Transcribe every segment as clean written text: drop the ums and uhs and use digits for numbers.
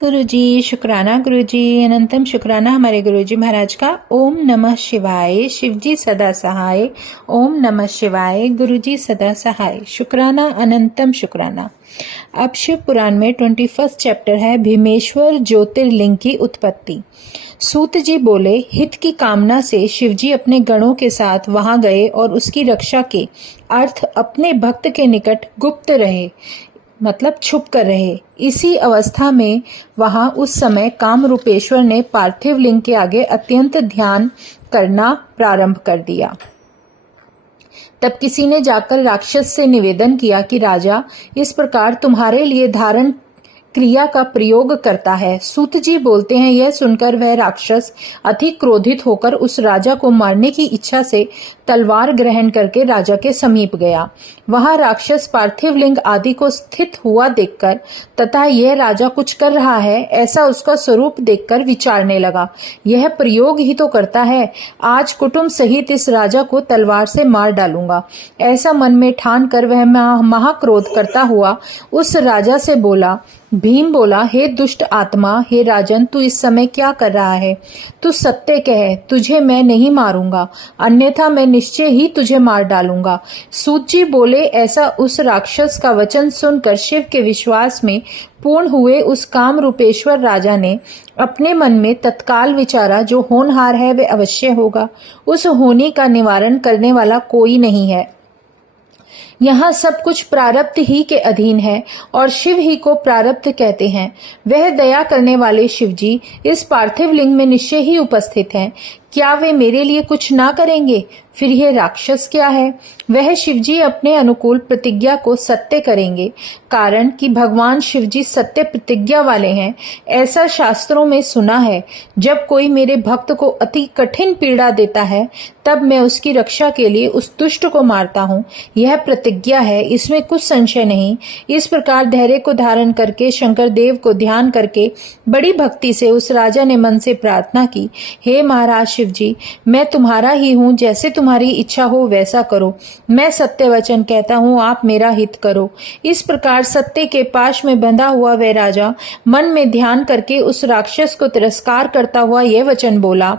गुरुजी शुक्राना, गुरुजी अनंतम शुक्राना हमारे गुरुजी महाराज का। ओम नमः शिवाय। शिवजी सदा सहाय। ओम नमः शिवाय। गुरुजी सदा सहाय। शुक्राना अनंतम शुक्राना। अब शिव पुराण में 21 चैप्टर है भीमेश्वर ज्योतिर्लिंग की उत्पत्ति। सूत जी बोले, हित की कामना से शिवजी अपने गणों के साथ वहां गए और उसकी रक्षा के अर्थ अपने भक्त के निकट गुप्त रहे, मतलब छुप कर रहे। इसी अवस्था में वहां उस समय कामरूपेश्वर ने पार्थिव लिंग के आगे अत्यंत ध्यान करना प्रारंभ कर दिया। तब किसी ने जाकर राक्षस से निवेदन किया कि राजा इस प्रकार तुम्हारे लिए धारण क्रिया का प्रयोग करता है। सूत जी बोलते हैं, यह सुनकर वह राक्षस अति क्रोधित होकर उस राजा को मारने की इच्छा से तलवार ग्रहण करके राजा के समीप गया। वहां राक्षस पार्थिव लिंग आदि को स्थित हुआ देखकर तथा यह राजा कुछ कर रहा है ऐसा उसका स्वरूप देखकर विचारने लगा। यह प्रयोग ही तो करता है, आज कुटुंब सहित इस राजा को तलवार से मार डालूंगा। ऐसा मन में ठान कर वह महाक्रोध करता हुआ उस राजा से बोला। भीम बोला, हे दुष्ट आत्मा, हे राजन, तू इस समय क्या कर रहा है? तू सत्य कह, तुझे मैं नहीं मारूंगा, अन्यथा मैं निश्चय ही तुझे मार डालूंगा। सूत जी बोले, ऐसा उस राक्षस का वचन सुनकर शिव के विश्वास में पूर्ण हुए उस काम रूपेश्वर राजा ने अपने मन में तत्काल विचारा, जो होनहार है वे अवश्य होगा, उस होनी का निवारण करने वाला कोई नहीं है। यहाँ सब कुछ प्रारब्ध ही के अधीन है और शिव ही को प्रारब्ध कहते हैं। वह दया करने वाले शिव जी इस पार्थिव लिंग में निश्चय ही उपस्थित हैं। क्या वे मेरे लिए कुछ ना करेंगे? फिर यह राक्षस क्या है? वह शिवजी अपने अनुकूल प्रतिज्ञा को सत्य करेंगे, कारण कि भगवान शिवजी सत्य प्रतिज्ञा वाले हैं। ऐसा शास्त्रों में सुना है। जब कोई मेरे भक्त को अति कठिन पीड़ा देता है तब मैं उसकी रक्षा के लिए उस दुष्ट को मारता हूँ। यह प्रतिज्ञा है, इसमें कुछ संशय नहीं। इस प्रकार धैर्य को धारण करके शंकर देव को ध्यान करके बड़ी भक्ति से उस राजा ने मन से प्रार्थना की, हे महाराज शिव जी, मैं तुम्हारा ही हूँ, जैसे तुम्हारी इच्छा हो वैसा करो। मैं सत्य वचन कहता हूँ, आप मेरा हित करो। इस प्रकार सत्य के पाश में बंधा हुआ वह राजा मन में ध्यान करके उस राक्षस को तिरस्कार करता हुआ यह वचन बोला।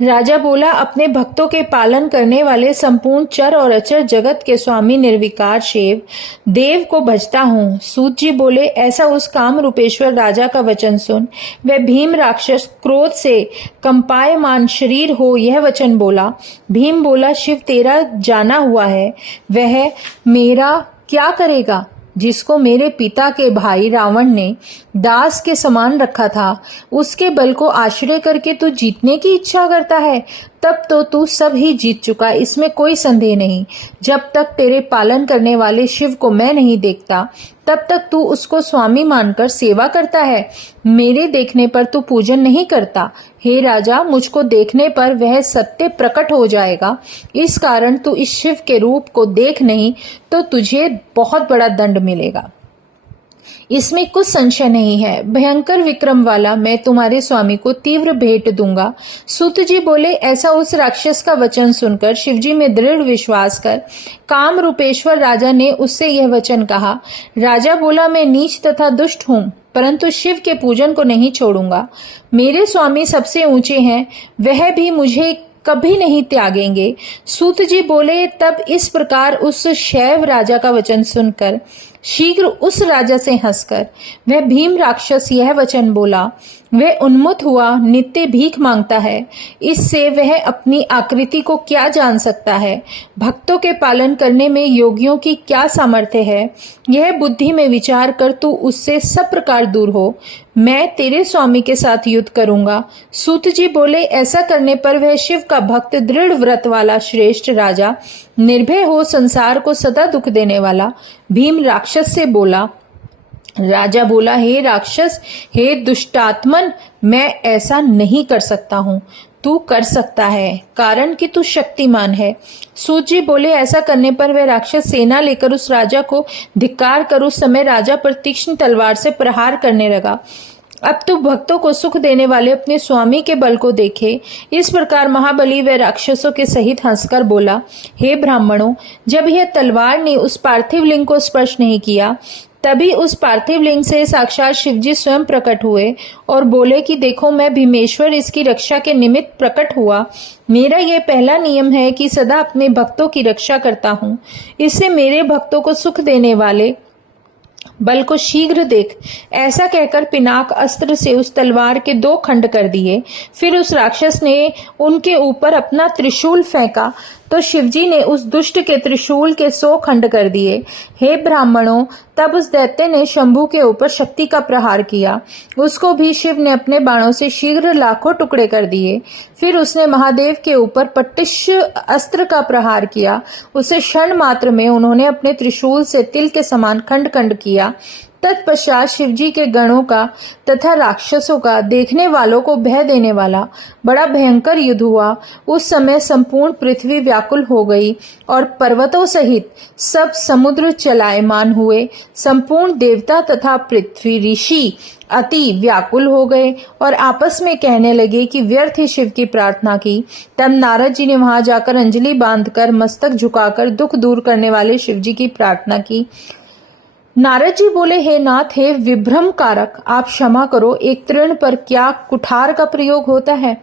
राजा बोला, अपने भक्तों के पालन करने वाले संपूर्ण चर और अचर जगत के स्वामी निर्विकार शिव देव को भजता हूँ। सूत जी बोले, ऐसा उस काम रूपेश्वर राजा का वचन सुन वह भीम राक्षस क्रोध से कंपायमान शरीर हो यह वचन बोला। भीम बोला, शिव तेरा जाना हुआ है, वह मेरा क्या करेगा? जिसको मेरे पिता के भाई रावण ने दास के समान रखा था, उसके बल को आश्रय करके तू जीतने की इच्छा करता है, तब तो तू सब ही जीत चुका, इसमें कोई संदेह नहीं। जब तक तेरे पालन करने वाले शिव को मैं नहीं देखता तब तक तू उसको स्वामी मानकर सेवा करता है, मेरे देखने पर तू पूजन नहीं करता। हे राजा, मुझको देखने पर वह सत्य प्रकट हो जाएगा, इस कारण तू इस शिव के रूप को देख नहीं तो तुझे बहुत बड़ा दंड मिलेगा, इसमें कुछ संशय नहीं है। भयंकर विक्रम वाला मैं तुम्हारे स्वामी को तीव्र भेंट दूंगा। सूत जी बोले, ऐसा उस राक्षस का वचन सुनकर शिवजी में दृढ़ विश्वास कर काम रूपेश्वर राजा ने उससे यह वचन कहा। राजा बोला, मैं नीच तथा दुष्ट हूँ, परंतु शिव के पूजन को नहीं छोड़ूंगा। मेरे स्वामी सबसे ऊंचे हैं, वह भी मुझे कभी नहीं त्यागेंगे। सूत जी बोले, तब इस प्रकार उस शैव राजा का वचन सुनकर शीघ्र उस राजा से हंसकर वह भीम राक्षस यह वचन बोला। वह उन्मुख हुआ, नित्य भीख मांगता है, इससे वह अपनी आकृति को क्या जान सकता है? भक्तों के पालन करने में योगियों की क्या सामर्थ्य है? यह बुद्धि में विचार कर तू उससे सब प्रकार दूर हो। मैं तेरे स्वामी के साथ युद्ध करूंगा। सूत जी बोले, ऐसा करने पर वह शिव का भक्त दृढ़ व्रत वाला श्रेष्ठ राजा निर्भय हो संसार को सदा दुख देने वाला भीम राक्षस से बोला। राजा बोला, हे राक्षस, हे दुष्टात्मन, मैं ऐसा नहीं कर सकता हूँ, तू कर सकता है, कारण कि तू शक्तिमान है। सूत जी बोले, ऐसा करने पर वह राक्षस सेना लेकर उस राजा को धिक्कार कर उस समय राजा पर तीक्ष्ण तलवार से प्रहार करने लगा। अब तू भक्तों को सुख देने वाले अपने स्वामी के बल को देखे। इस प्रकार महाबली व राक्षसों के सहित हंसकर बोला, हे ब्राह्मणों, जब यह तलवार ने उस पार्थिव लिंग को स्पर्श नहीं किया तभी उस पार्थिव लिंग से साक्षात शिवजी स्वयं प्रकट हुए और बोले कि देखो, मैं भीमेश्वर इसकी रक्षा के निमित्त प्रकट हुआ। मेरा यह पहला नियम है कि सदा अपने भक्तों की रक्षा करता हूँ। इससे मेरे भक्तों को सुख देने वाले बल को शीघ्र देख। ऐसा कहकर पिनाक अस्त्र से उस तलवार के 2 खंड कर दिए। फिर उस राक्षस ने उनके ऊपर अपना त्रिशूल फेंका तो शिवजी ने उस दुष्ट के त्रिशूल के 100 खंड कर दिए। हे ब्राह्मणों, तब उस दैत्य ने शंभु के ऊपर शक्ति का प्रहार किया। उसको भी शिव ने अपने बाणों से शीघ्र लाखों टुकड़े कर दिए। फिर उसने महादेव के ऊपर पट्टिश अस्त्र का प्रहार किया। उसे क्षण मात्र में उन्होंने अपने त्रिशूल से तिल के समान खंड खंड किया। तत्पश्चात शिवजी के गणों का तथा राक्षसों का देखने वालों को भय देने वाला बड़ा भयंकर युद्ध हुआ। उस समय संपूर्ण पृथ्वी व्याकुल हो गई और पर्वतों सहित सब समुद्र चलायमान हुए। संपूर्ण देवता तथा पृथ्वी ऋषि अति व्याकुल हो गए और आपस में कहने लगे कि व्यर्थ ही शिव की प्रार्थना की। तब नारद जी ने वहां जाकर अंजलि बांधकर मस्तक झुकाकर दुख दूर करने वाले शिवजी की प्रार्थना की। नारद जी बोले, हे नाथ, हे विभ्रम कारक, आप क्षमा करो। एक तृण पर क्या कुठार का प्रयोग होता है?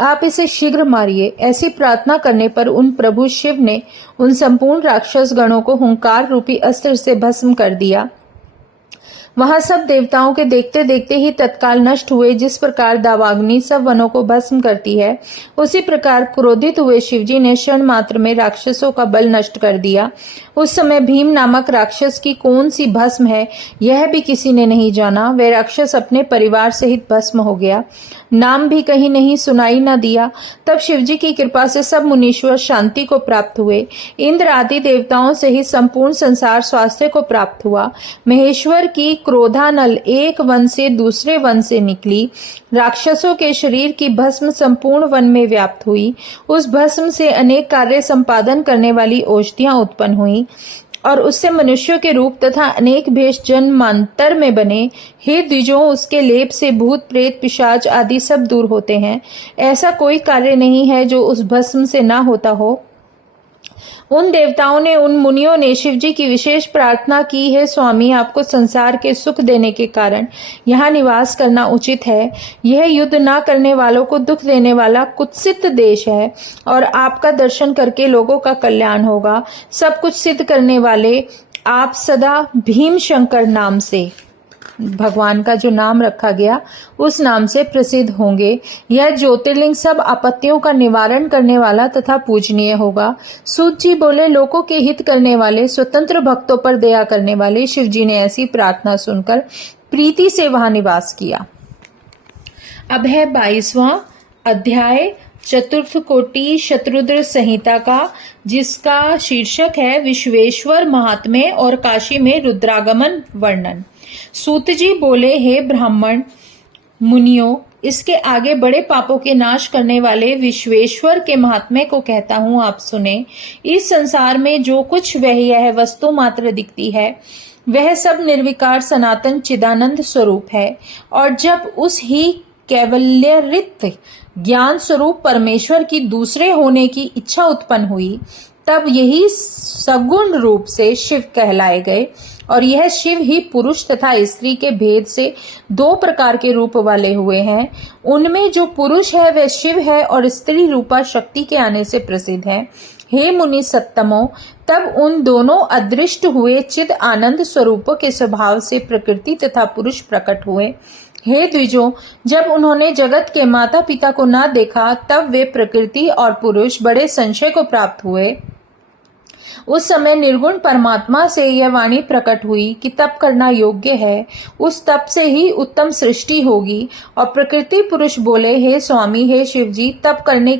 आप इसे शीघ्र मारिए। ऐसी प्रार्थना करने पर उन प्रभु शिव ने उन संपूर्ण राक्षस गणों को हुंकार रूपी अस्त्र से भस्म कर दिया। वहां सब देवताओं के देखते देखते ही तत्काल नष्ट हुए। जिस प्रकार दावाग्नि सब वनों को भस्म करती है, उसी प्रकार क्रोधित हुए शिवजी ने क्षण मात्र में राक्षसों का बल नष्ट कर दिया। उस समय भीम नामक राक्षस की कौन सी भस्म है, यह भी किसी ने नहीं जाना। वह राक्षस अपने परिवार सहित भस्म हो गया। नाम भी कहीं नहीं सुनाई न दिया। तब शिवजी की कृपा से सब मुनीश्वर शांति को प्राप्त हुए। इंद्र आदि देवताओं से ही संपूर्ण संसार स्वास्थ्य को प्राप्त हुआ। महेश्वर की क्रोधानल एक वन से दूसरे वन से निकली। राक्षसों के शरीर की भस्म संपूर्ण वन में व्याप्त हुई। उस भस्म से अनेक कार्य संपादन करने वाली औषधियां उत्पन्न हुई और उससे मनुष्यों के रूप तथा अनेक भेष जन्मांतर में बने। हे द्विजों, उसके लेप से भूत प्रेत पिशाच आदि सब दूर होते हैं। ऐसा कोई कार्य नहीं है जो उस भस्म से ना होता हो। उन देवताओं ने, उन मुनियों ने शिवजी की विशेष प्रार्थना की, है स्वामी, आपको संसार के सुख देने के कारण यहाँ निवास करना उचित है। यह युद्ध ना करने वालों को दुख देने वाला कुत्सित देश है और आपका दर्शन करके लोगों का कल्याण होगा। सब कुछ सिद्ध करने वाले आप सदा भीम शंकर नाम से, भगवान का जो नाम रखा गया उस नाम से प्रसिद्ध होंगे। यह ज्योतिर्लिंग सब आपत्तियों का निवारण करने वाला तथा पूजनीय होगा। सूत जी बोले, लोगों के हित करने वाले, स्वतंत्र भक्तों पर दया करने वाले शिवजी ने ऐसी प्रार्थना सुनकर प्रीति से वहां निवास किया। अब है 22वां अध्याय चतुर्थ कोटि शत्रुद्र संहिता का, जिसका शीर्षक है विश्वेश्वर महात्म्य और काशी में रुद्रागमन वर्णन। सूत जी बोले, हे ब्राह्मण मुनियों, इसके आगे बड़े पापों के नाश करने वाले विश्वेश्वर के महात्म्य को कहता हूं, आप सुने। इस संसार में जो कुछ वह यह वस्तु मात्र दिखती है, वह सब निर्विकार सनातन चिदानंद स्वरूप है। और जब उस ही कैवल्यरित ज्ञान स्वरूप परमेश्वर की दूसरे होने की इच्छा उत्पन्न हुई, तब यही सगुण रूप से शिव कहलाए गए। और यह शिव ही पुरुष तथा स्त्री के भेद से 2 प्रकार के रूप वाले हुए हैं। उनमें जो पुरुष है वह शिव है और स्त्री रूपा शक्ति के आने से प्रसिद्ध है। हे मुनि सत्तमो, तब उन दोनों अदृष्ट हुए चिद आनंद स्वरूपों के स्वभाव से प्रकृति तथा पुरुष प्रकट हुए। हे द्विजों, जब उन्होंने जगत के माता पिता को न देखा, तब वे प्रकृति और पुरुष बड़े संशय को प्राप्त हुए। उस समय निर्गुण परमात्मा से यह वाणी प्रकट हुई कि तप करना योग्य है। उस तप से ही उत्तम सृष्टि होगी। और प्रकृति पुरुष बोले, हे स्वामी, हे शिवजी, तप करने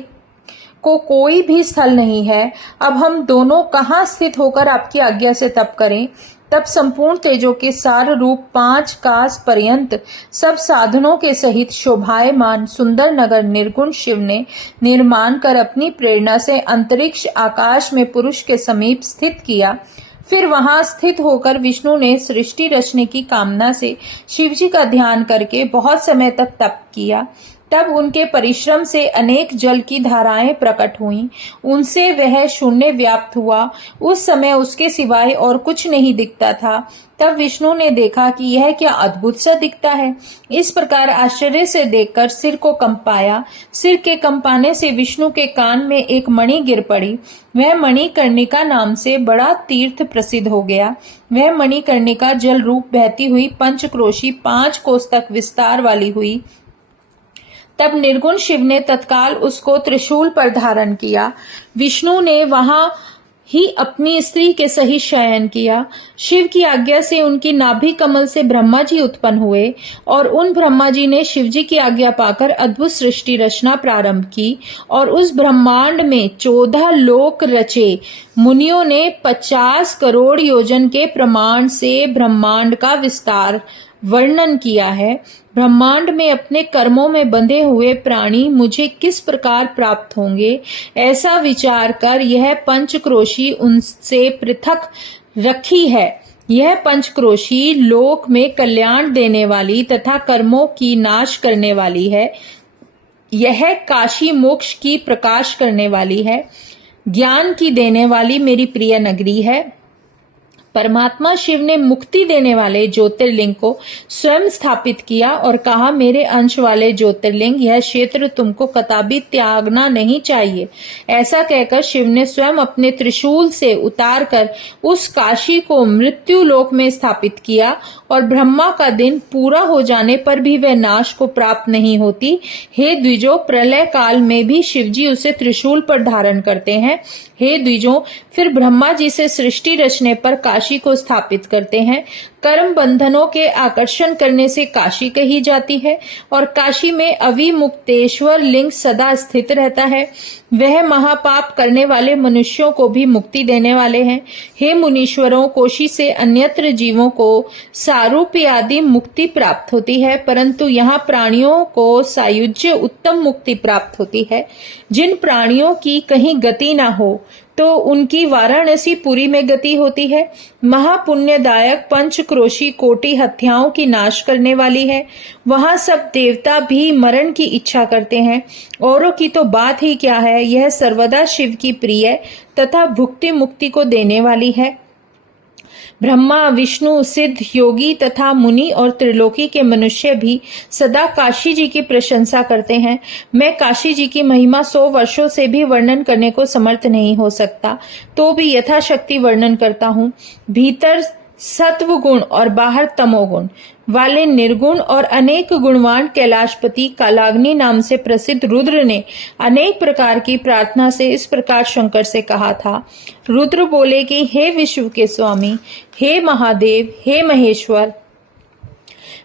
को कोई भी स्थल नहीं है। अब हम दोनों कहाँ स्थित होकर आपकी आज्ञा से तप करें? तब संपूर्ण तेजों के सार रूप 5 कास पर्यंत सब साधनों के सहित शोभायमान सुंदर नगर निर्गुण शिव ने निर्माण कर अपनी प्रेरणा से अंतरिक्ष आकाश में पुरुष के समीप स्थित किया। फिर वहां स्थित होकर विष्णु ने सृष्टि रचने की कामना से शिवजी का ध्यान करके बहुत समय तक तप किया। तब उनके परिश्रम से अनेक जल की धाराएं प्रकट हुईं, उनसे वह शून्य व्याप्त हुआ। उस समय उसके सिवाय और कुछ नहीं दिखता था। तब विष्णु ने देखा कि यह क्या अद्भुत सा दिखता है। इस प्रकार आश्चर्य से देखकर सिर को कंपाया। सिर के कंपाने से विष्णु के कान में एक मणि गिर पड़ी। वह मणिकर्णिका नाम से बड़ा तीर्थ प्रसिद्ध हो गया। वह मणिकर्णिका जल रूप बहती हुई पंचक्रोशी 5 कोस तक विस्तार वाली हुई। तब निर्गुण शिव ने तत्काल उसको त्रिशूल पर धारण किया। विष्णु ने वहां ही अपनी स्त्री के सहित शयन किया। शिव की आज्ञा से उनकी नाभि कमल से ब्रह्मा जी उत्पन्न हुए और उन ब्रह्मा जी ने शिव जी की आज्ञा पाकर अद्भुत सृष्टि रचना प्रारंभ की और उस ब्रह्मांड में 14 लोक रचे। मुनियों ने 50 करोड़ योजन के प्रमाण से ब्रह्मांड का विस्तार वर्णन किया है। ब्रह्मांड में अपने कर्मों में बंधे हुए प्राणी मुझे किस प्रकार प्राप्त होंगे, ऐसा विचार कर यह पंचक्रोशी उनसे पृथक रखी है। यह पंचक्रोशी लोक में कल्याण देने वाली तथा कर्मों की नाश करने वाली है। यह काशी मोक्ष की प्रकाश करने वाली है, ज्ञान की देने वाली मेरी प्रिय नगरी है। परमात्मा शिव ने मुक्ति देने वाले ज्योतिर्लिंग को स्वयं स्थापित किया और कहा, मेरे अंश वाले ज्योतिर्लिंग, यह क्षेत्र तुमको कदापि त्यागना नहीं चाहिए। ऐसा कहकर शिव ने स्वयं अपने त्रिशूल से उतार कर उस काशी को मृत्यु लोक में स्थापित किया और ब्रह्मा का दिन पूरा हो जाने पर भी वह नाश को प्राप्त नहीं होती। हे द्विजो, प्रलय काल में भी शिवजी उसे त्रिशूल पर धारण करते हैं। हे द्विजों, फिर ब्रह्मा जी से सृष्टि रचने पर काशी को स्थापित करते हैं। कर्म बंधनों के आकर्षण करने से काशी कही जाती है और काशी में अविमुक्तेश्वर लिंग सदा स्थित रहता है। वह महापाप करने वाले मनुष्यों को भी मुक्ति देने वाले हैं। हे मुनीश्वरों, कोशी से अन्यत्र जीवों को सारूप्य आदि मुक्ति प्राप्त होती है, परंतु यहाँ प्राणियों को सायुज्य उत्तम मुक्ति प्राप्त होती है। जिन प्राणियों की कहीं गति ना हो तो उनकी वाराणसी पुरी में गति होती है। महापुण्यदायक पंचक्रोशी कोटि हत्याओं की नाश करने वाली है। वहां सब देवता भी मरण की इच्छा करते हैं। औरों की तो बात ही क्या है। यह सर्वदा शिव की प्रिय तथा भुक्ति मुक्ति को देने वाली है। ब्रह्मा, विष्णु, सिद्ध, योगी तथा मुनि और त्रिलोकी के मनुष्य भी सदा काशी जी की प्रशंसा करते हैं। मैं काशी जी की महिमा 100 वर्षों से भी वर्णन करने को समर्थ नहीं हो सकता, तो भी यथाशक्ति वर्णन करता हूँ। भीतर सत्व गुण और बाहर तमोगुण वाले निर्गुण और अनेक गुणवान कैलाशपति कालाग्नि नाम से प्रसिद्ध रुद्र ने अनेक प्रकार की प्रार्थना से इस प्रकार शंकर से कहा था। रुद्र बोले कि हे विश्व के स्वामी, हे महादेव, हे महेश्वर,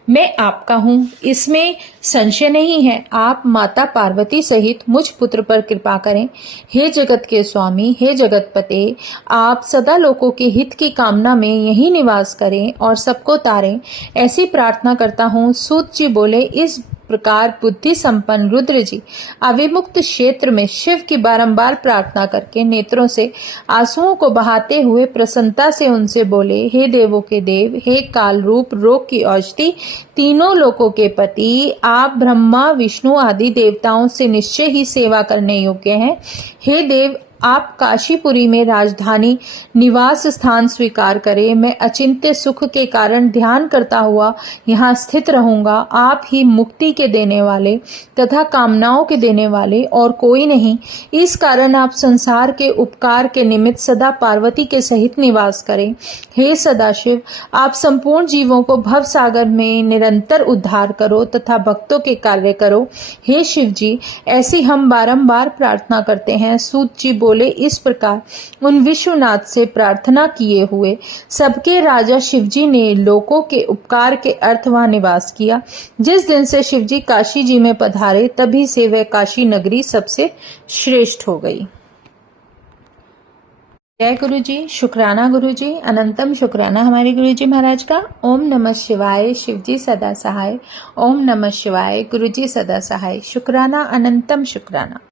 मैं आपका हूँ, इसमें संशय नहीं है। आप माता पार्वती सहित मुझ पुत्र पर कृपा करें। हे जगत के स्वामी, हे जगतपते, आप सदा लोगों के हित की कामना में यही निवास करें और सबको तारें, ऐसी प्रार्थना करता हूँ। सूत जी बोले, इस प्रकार बुद्धि संपन्न रुद्र जी अविमुक्त क्षेत्र में शिव की बारंबार प्रार्थना करके नेत्रों से आंसुओं को बहाते हुए प्रसन्नता से उनसे बोले, हे देवों के देव, हे काल रूप, रोग की औषधि, तीनों लोकों के पति, आप ब्रह्मा, विष्णु आदि देवताओं से निश्चय ही सेवा करने योग्य हैं। हे देव, आप काशीपुरी में राजधानी निवास स्थान स्वीकार करें। मैं अचिंत्य सुख के कारण ध्यान करता हुआ यहाँ स्थित रहूंगा। आप ही मुक्ति के देने वाले तथा कामनाओं के देने वाले और कोई नहीं। इस कारण आप संसार के उपकार के निमित्त सदा पार्वती के सहित निवास करें। हे सदाशिव, आप संपूर्ण जीवों को भव सागर में निरंतर उद्धार करो तथा भक्तों के कार्य करो। हे शिव जी, ऐसी हम बारंबार प्रार्थना करते हैं। सूत जी बोले, इस प्रकार उन विश्वनाथ से प्रार्थना किए हुए सबके राजा शिवजी ने लोकों के उपकार के अर्थ वहां निवास किया। जिस दिन से शिवजी काशी जी में पधारे तभी से वह काशी नगरी सबसे श्रेष्ठ हो गई। जय गुरु जी, शुक्राना गुरु जी, अनंतम शुक्राना हमारे गुरु जी महाराज का। ओम नमः शिवाय, शिव जी सदा सहाय। ओम नमः शिवाय, गुरु जी सदा सहाय। शुक्राना, अनंतम शुक्राना।